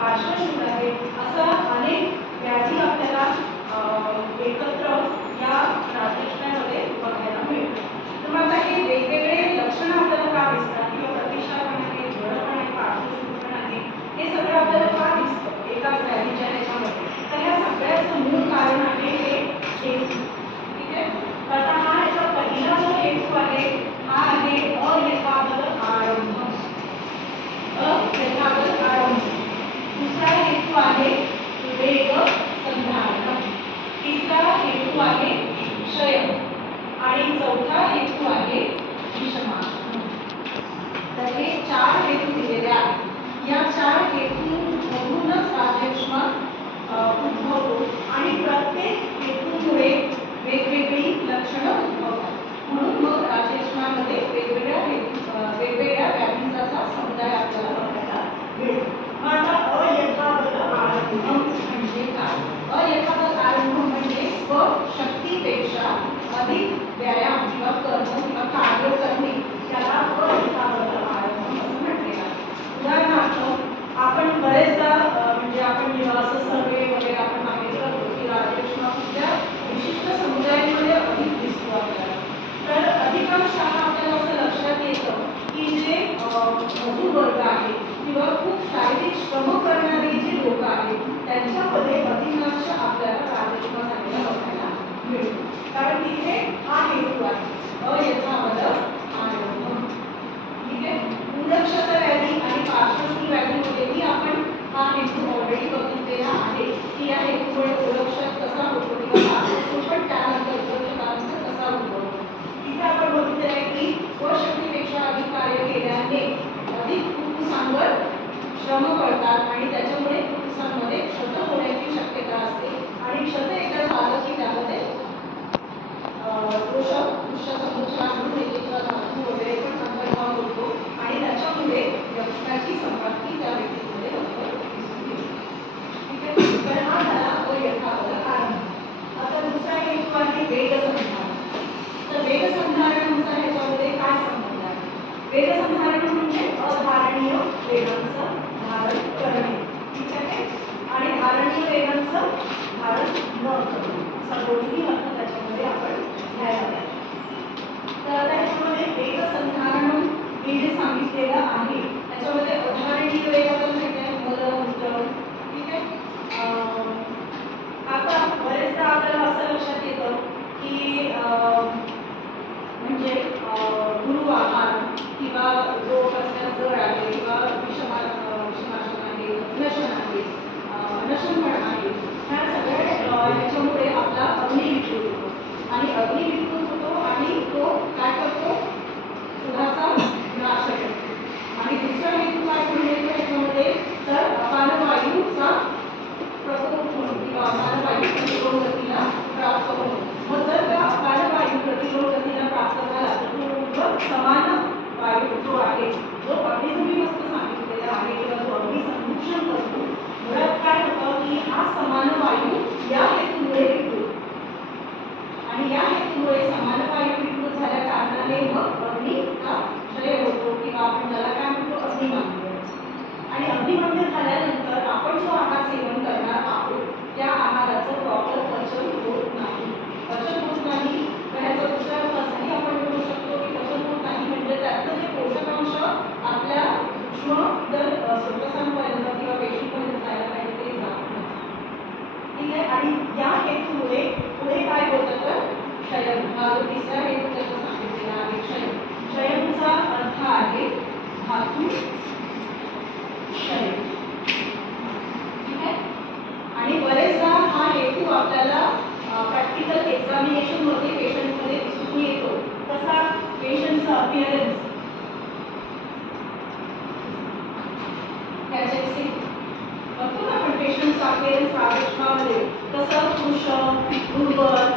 पार्श्वशूल आहे, असा अनेक व्याधी आपल्याला एकत्र या राजयोजनेमध्ये बघायला मिळतात. तर मग आता हे वेगवेगळे लक्षणं आपल्याला का दिसतात किंवा प्रतिष्ठापण आहे, ज्वरपण आहे, पार्श्वशूलपण आहे, हे सगळं आपल्याला का दिसतं एकाच व्याधीच्या ह्याच्यामध्ये. तर ह्या सगळ्याचं मूळ कारण आहे हे हेतू. ठीक आहे. आता हा ह्याचा पहिला जो हेतू आहे हा आहे अयथावत आरंभ. अयथावत आरंभ. दुसरा हेतू आहे वेग संधारण. तिसरा हेतू आहे क्षय आणि चौथा हेतू आहे विषमापन. तर हे 4 हेतू दिलेले आहेत. या 4 हेतूंमधूनच राजयोजना उद्भवतो आणि प्रत्येक हेतूमुळे वेगवेगळी लक्षणं उद्भवतात. म्हणून मग राजयोजनामध्ये वेगवेगळ्या व्याधींचा समुदाय आपल्याला बघायला मिळतो. मग आता अयथावत आरंभ म्हणजे काय? अयथावत आरंभ म्हणजे स्वशक्तीपेक्षा अधिक व्यायाम किंवा कर्म किंवा कार्य करणे त्याला अयथावत आरंभ असं म्हटलेलं आहे. उदाहरणार्थ आपण बरेचदा म्हणजे आपण असं सर्वे वगैरे आपण माहिती करतो की राजयोजना कुठल्या विशिष्ट समुदायांमध्ये अधिक दिसतो आपल्याला. तर अधिकांश आपल्याला असं लक्षात येतं की जे मजूर वर्ग आहे किंवा खूप शारीरिक श्रम करणारे जे लोक आहेत त्यांच्यामध्ये अधिकांश आपल्याला राजयोजना झालेला बघायला मिळतो. कारण तिथे हा हेतू आहे अयथावत आरंभ. ठीक आहे. पूरक्षता व्याधी आणि पार्श्वशूल व्याधीमध्येही आपण हा हेतू ऑलरेडी बघितलेला आहे की या हेतूमुळे पूरक्षत कसा होतो किंवा पार्श्वशूल पण त्यानंतर पूरक्षतानंतर कसा उद्भवतो. तिथे आपण बघितले आहे की स्वशक्तीपेक्षा अधिक कार्य केल्याने अधिक फुफ्फुसांवर श्रम पडतात आणि त्याच्यामुळे फुफ्फुसांमध्ये क्षत होण्याची शक्यता असते आणि क्षत एकदा झालं की त्यामध्ये दृश्यसमुच्चयामधून एकेका धातू वगैरे पण अंतर्भाव होतो आणि त्याच्यामुळे यक्षाची संपत्ती त्या व्यक्तीमध्ये लवकर दिसून येते. ठीक आहे. तर हा झाला अयथावत आरंभ. आता दुसरा हेतू आहे वेगसंधारण. तर वेगसंधारणचा ह्याच्यामध्ये काय संबंध आहे? वेगसंधारण म्हणजे अधारणीय वेगांचं धारण करणे. ठीक आहे. आणि धारणीय वेगांचं धारण न करणे असा दोन्ही अर्थ त्याच्यामध्ये आपण घ्यायला पाहिजे. तर त्याच्यामध्ये वेगसंधारण हे जे सांगितलेलं आहे त्याच्यामध्ये अधारणीय वेग आपण माहिती मूल. ठीक आहे. आता बरेचदा आपल्याला असं लक्षात येतं की म्हणजे गुरु आहार किंवा जो कसल्या जड आहे किंवा विषमाशन आहे, नशन आहे, नशनपण आहे, ह्या सगळ्या ह्याच्यामुळे आपला अग्नी विकृत होतो आणि अग्नी विकृत होतो आणि तो काय करतो सुधाचा नाश करतो. आणि दुसरा हेतू काय म्हणतो ह्याच्यामध्ये तर अपानवायूचा प्रकोप होणं किंवा अपानवायू प्रतिरोध गतीला प्राप्त होणं. मग जर का अपानवायू प्रतिरोध गतीला प्राप्त झाला तर तो समान वायू जो आहे जो अग्निसंधी सांगितलेला आहे किंवा जो अग्निसंरक्षण करतो मुळात काय होतं की हा समान वायू या हेतूमुळे विकृत आणि या हेतूमुळे समान वायू विकृत झाल्या कारणाने मग अग्नीचा क्षय होतो किंवा आपण त्याला काय म्हणतो अग्निमंद्य. आणि अग्निमंद्य झाल्यानंतर आपण जो आहार सेवन करणार आहोत त्या आहाराचं प्रॉपर पचन होत नाही. पचन होत नाही तर ह्याचा दुसरा अर्थ असाही आपण म्हणू शकतो की पचन होत नाही म्हणजे त्यातलं जे पोषकांश आपल्या सूक्ष्म जर स्रोतसांपर्यंत किंवा पेशीपर्यंत जायला पाहिजे ते जात नाही. ठीक आहे. आणि या हेतूमुळे पुढे काय होतं तर क्षयन. हा जो तिसरा हेतू त्याचा सांगितलेला आहे क्षय. क्षयनचा अर्थ आहे धातू क्षय. ठीक आहे. आणि बरेचदा हा हेतू आपल्याला प्रॅक्टिकल एक्झामिनेशन मध्ये पेशंटमध्ये दिसून येतो. कसा पेशंटचा अपीअरन्स त्याचे बघतो ना आपण पेशंटचा अपीअरन्स राजयोजनामध्ये कसं कृश दुर्बल